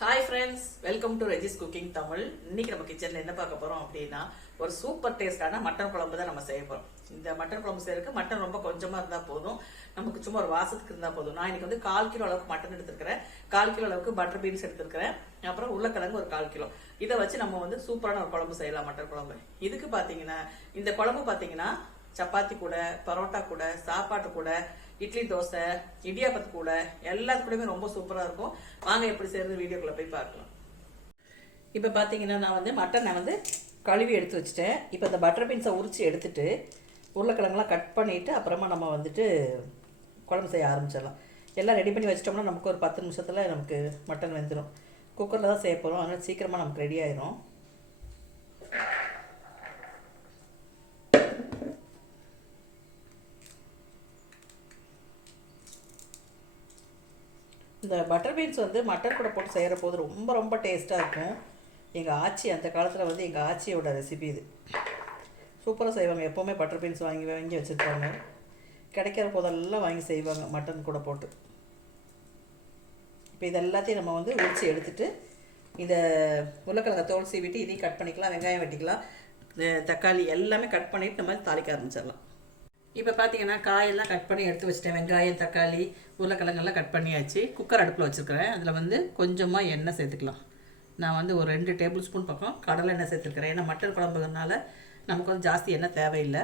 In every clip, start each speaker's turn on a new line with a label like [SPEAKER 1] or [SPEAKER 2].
[SPEAKER 1] Hi friends welcome to Reji's cooking Tamil இன்னைக்கு நம்ம கிச்சன்ல என்ன பார்க்க போறோம் அப்படின்னா ஒரு சூப்பர் டேஸ்டான மட்டன் குழம்பு தான் நம்ம செய்ய போறோம். இந்த மட்டன் குழம்பு செய்யறதுக்கு மட்டன் ரொம்ப கொஞ்சமா இருந்தா போதும். நமக்கு சும்மா ஒரு வாசத்துக்கு இருந்தா போதும். நான் இன்னைக்கு வந்து கால் கிலோ அளவுக்கு மட்டன் எடுத்திருக்கிறேன். கால் கிலோ அளவுக்கு பட்டர் பீன்ஸ் எடுத்திருக்கிறேன். அப்புறம் உருளைக்கிழங்கு ஒரு கால் கிலோ. இதை வச்சு நம்ம வந்து சூப்பரான ஒரு குழம்பு செய்யலாம் மட்டன் குழம்பு. இதுக்கு பாத்தீங்கன்னா இந்த குழம்பு பாத்தீங்கன்னா சப்பாத்தி கூட பரோட்டா கூட சாப்பாட்டு கூட இட்லி தோசை இடியாப்பத்து கூட எல்லாத்து கூடயுமே ரொம்ப சூப்பராக இருக்கும். வாங்க எப்படி செய்யறது வீடியோக்குள்ள போய் பார்க்கலாம். இப்போ பார்த்தீங்கன்னா நான் வந்து மட்டனை வந்து கழுவி எடுத்து வச்சுட்டேன். இப்போ இந்த பட்டர் பீன்ஸை உரித்து எடுத்துட்டு உருளைக்கிழங்குலாம் கட் பண்ணிவிட்டு அப்புறமா நம்ம வந்துட்டு குழம்பு செய்ய ஆரம்பிச்சிடலாம். எல்லாம் ரெடி பண்ணி வச்சிட்டோம்னா நமக்கு ஒரு பத்து நிமிஷத்தில் நமக்கு மட்டன் வெந்துடும் குக்கரில் தான் செய்ய போகிறோம் அதனால் சீக்கிரமாக நமக்கு ரெடி ஆயிரும். இந்த பட்டர் பீன்ஸ் வந்து மட்டன் கூட போட்டு செய்கிற போது ரொம்ப ரொம்ப டேஸ்ட்டாக இருக்கும். எங்கள் ஆச்சி அந்த காலத்தில் வந்து எங்கள் ஆச்சியோட ரெசிபி இது. சூப்பராக செய்வாங்க. எப்போவுமே பட்டர் பீன்ஸ் வாங்கி வாங்கி வச்சுருப்பாங்க. கிடைக்கிற போதெல்லாம் வாங்கி செய்வாங்க மட்டன் கூட போட்டு. இப்போ இது எல்லாத்தையும் நம்ம வந்து உரிச்சு எடுத்துட்டு இந்த உருளைக்கிழங்க தோல் சீவிட்டு இதையும் கட் பண்ணிக்கலாம் வெங்காயம் வெட்டிக்கலாம். தக்காளி எல்லாமே கட் பண்ணிவிட்டு நம்ம தாளிக்க ஆரம்பிச்சிடலாம். இப்போ பார்த்தீங்கன்னா காயெல்லாம் கட் பண்ணி எடுத்து வச்சிட்டேன். வெங்காயம் தக்காளி உருளைக்கிழங்கெல்லாம் கட் பண்ணியாச்சு. குக்கர் அடுப்பில் வச்சுருக்கிறேன். அதில் வந்து கொஞ்சமாக எண்ணெய் சேர்த்துக்கலாம். நான் வந்து ஒரு ரெண்டு டேபிள் ஸ்பூன் பக்கம் கடலை எண்ணெய் சேர்த்துருக்கிறேன். ஏன்னா மட்டன் குழம்புனால நமக்கு வந்து ஜாஸ்தி எண்ணெய் தேவையில்லை.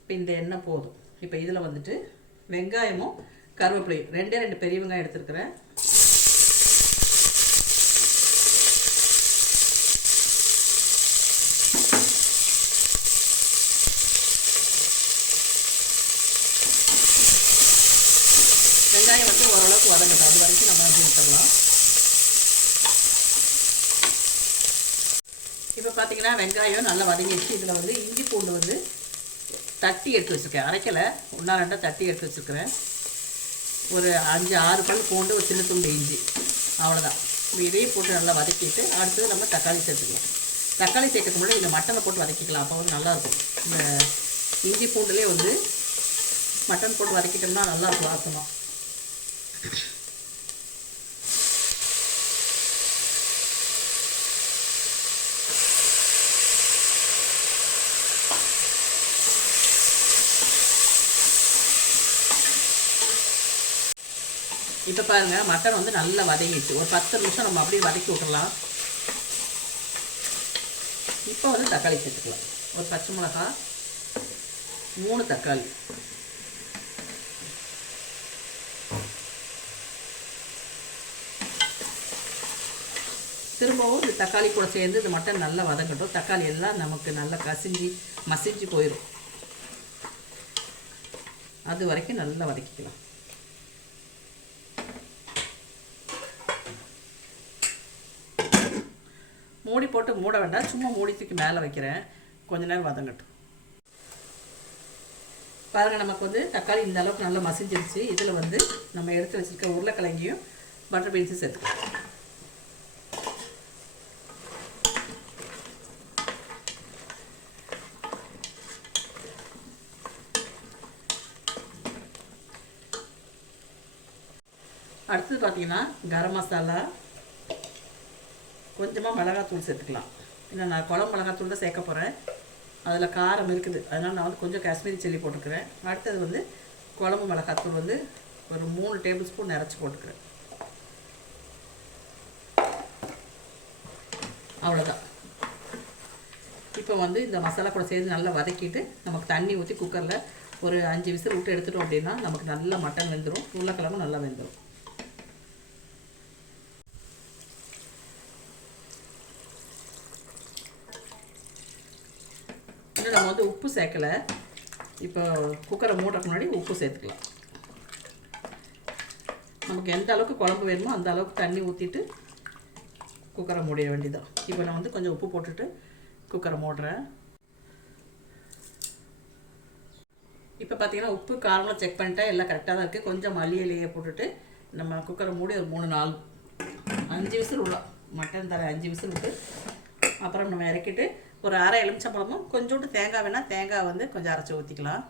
[SPEAKER 1] இப்போ இந்த எண்ணெய் போதும். இப்போ இதில் வந்துட்டு வெங்காயமும் கருவேப்பிலையும். ரெண்டே ரெண்டு பெரிய வெங்காயம் எடுத்துருக்கிறேன். வெங்காயம் வந்து ஓரளவுக்கு வதங்கட்டும். அது வரைக்கும் நம்ம வந்து விட்டுக்கலாம் இப்போ பார்த்தீங்கன்னா வெங்காயம் நல்லா வதங்கிடுச்சு. இதில் வந்து இஞ்சி பூண்டு வந்து தட்டி எடுத்து வச்சுருக்கேன். அரைக்கலை. ஒன்றா ரெண்டாக தட்டி எடுத்து வச்சுருக்கிறேன். ஒரு அஞ்சு ஆறு பல் பூண்டு ஒரு சின்ன துண்டு இஞ்சி. அவ்வளோதான் இதையும் போட்டு நல்லா வதக்கிட்டு அடுத்தது நம்ம தக்காளி சேர்த்துக்கலாம். தக்காளி சேர்க்கறதுக்கு முன்னாடி இந்த மட்டனை போட்டு வதக்கிக்கலாம். அப்போ வந்து நல்லாயிருக்கும் இந்த இஞ்சி பூண்டுலேயே வந்து மட்டன் போட்டு வதக்கிட்டோம்னா நல்லாயிருக்கும் வாசமாக இப்போ பாருங்க மட்டன் வந்து நல்லா வதங்கிடுச்சு. ஒரு பத்து நிமிஷம் நம்ம அப்படியே வதக்கி விட்டுடலாம் இப்போ வந்து தக்காளி சேர்த்துக்கலாம். ஒரு பச்சை மிளகாய் மூணு தக்காளி. திரும்பவும் இந்த தக்காளி கூட சேர்ந்து இந்த மட்டன் நல்லா வதங்கட்டும் தக்காளி எல்லாம் நமக்கு நல்லா கசிஞ்சு மசிஞ்சு போயிடும் அது வரைக்கும் நல்லா வதக்கிக்கலாம். மூடி போட்டு மூட வேண்டாம். சும்மா மூடி தூக்கி மேலே வைக்கிறேன். கொஞ்ச நேரம் வதங்கட்டும். பாருங்கள் நமக்கு வந்து தக்காளி இந்த அளவுக்கு நல்லா மசிஞ்சிருச்சு. இதில் வந்து நம்ம எடுத்து வச்சுருக்க உருளைக்கிழங்கையும் பட்டர் பீன்ஸும் சேர்த்துக்கலாம். அடுத்தது பார்த்தீங்கன்னா கரம் மசாலா கொஞ்சமாக மிளகாத்தூள் சேர்த்துக்கலாம். ஏன்னா நான் குழம்பு மிளகாத்தூள் தான் சேர்க்க போகிறேன் அதில் காரம் இருக்குது. அதனால் நான் வந்து கொஞ்சம் காஷ்மீரி சில்லி போட்டுக்கிறேன். அடுத்தது வந்து குழம்பு மிளகாத்தூள் வந்து ஒரு மூணு டேபிள் ஸ்பூன் நிறச்சி போட்டுக்கிறேன். அவ்வளோதான் இப்போ வந்து இந்த மசாலா கூட சேர்த்து நல்லா வதக்கிட்டு நமக்கு தண்ணி ஊற்றி குக்கரில் ஒரு அஞ்சு விசில் விட்டு எடுத்துட்டோம் அப்படின்னா நமக்கு நல்லா மட்டன் வெந்துடும் உருளைக்கிழங்கும் நல்லா வெந்துடும் ஏன்னா நம்ம வந்து உப்பு சேர்க்கலை. இப்போ குக்கரை மூடுறதுக்கு முன்னாடி உப்பு சேர்த்துக்கலாம். நமக்கு எந்த அளவுக்கு குழம்பு வேணுமோ அந்த அளவுக்கு தண்ணி ஊற்றிட்டு குக்கரை மூடிட வேண்டியதான் இப்போ நான் வந்து கொஞ்சம் உப்பு போட்டுட்டு குக்கரை மூடுறேன். இப்போ பார்த்தீங்கன்னா உப்பு காரம்லாம் செக் பண்ணிட்டேன். எல்லாம் கரெக்டாக தான் இருக்குது கொஞ்சம் மல்லியிலேயே போட்டுட்டு நம்ம குக்கரை மூடி ஒரு மூணு நாலு அஞ்சு விசில் விடலாம். மட்டன் தர அஞ்சு விசில் விட்டு அப்புறம் நம்ம இறக்கிட்டு ஒரு அரை எலுமிச்சம்பழமும் கொஞ்சோண்டு தேங்காய் வேணால் தேங்காய் வந்து கொஞ்சம் அரைச்சி ஊற்றிக்கலாம்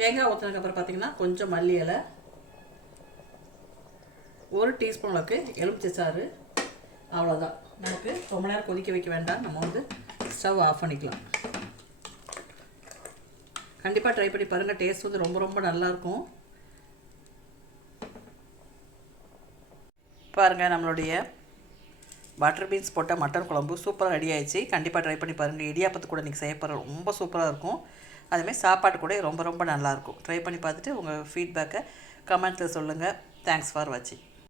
[SPEAKER 1] தேங்காய் ஊற்றினதுக்கப்புறம் பார்த்தீங்கன்னா கொஞ்சம் மல்லி இலை ஒரு டீஸ்பூன் அளவுக்கு எலுமிச்சை சாறு அவ்வளோதான் நமக்கு ரொம்ப நேரம் கொதிக்க வைக்க வேண்டாம். நம்ம வந்து ஸ்டவ் ஆஃப் பண்ணிக்கலாம். கண்டிப்பாக ட்ரை பண்ணி பாருங்கள் டேஸ்ட் வந்து ரொம்ப ரொம்ப நல்லாயிருக்கும் பாருங்கள் நம்மளுடைய பட்டர் பீன்ஸ் போட்ட மட்டன் குழம்பு சூப்பராக ரெடி ஆயிடுச்சு. கண்டிப்பாக ட்ரை பண்ணி பாருங்கள் இடியாப்பத்து கூட இன்றைக்கி செய்யப்படுற ரொம்ப சூப்பராக இருக்கும். அதுமாதிரி சாப்பாடு கூட ரொம்ப ரொம்ப நல்லாயிருக்கும் ட்ரை பண்ணி பார்த்துட்டு உங்கள் ஃபீட்பேக்கை கமெண்ட்டில் சொல்லுங்கள் தேங்க்ஸ் ஃபார் வாட்சிங்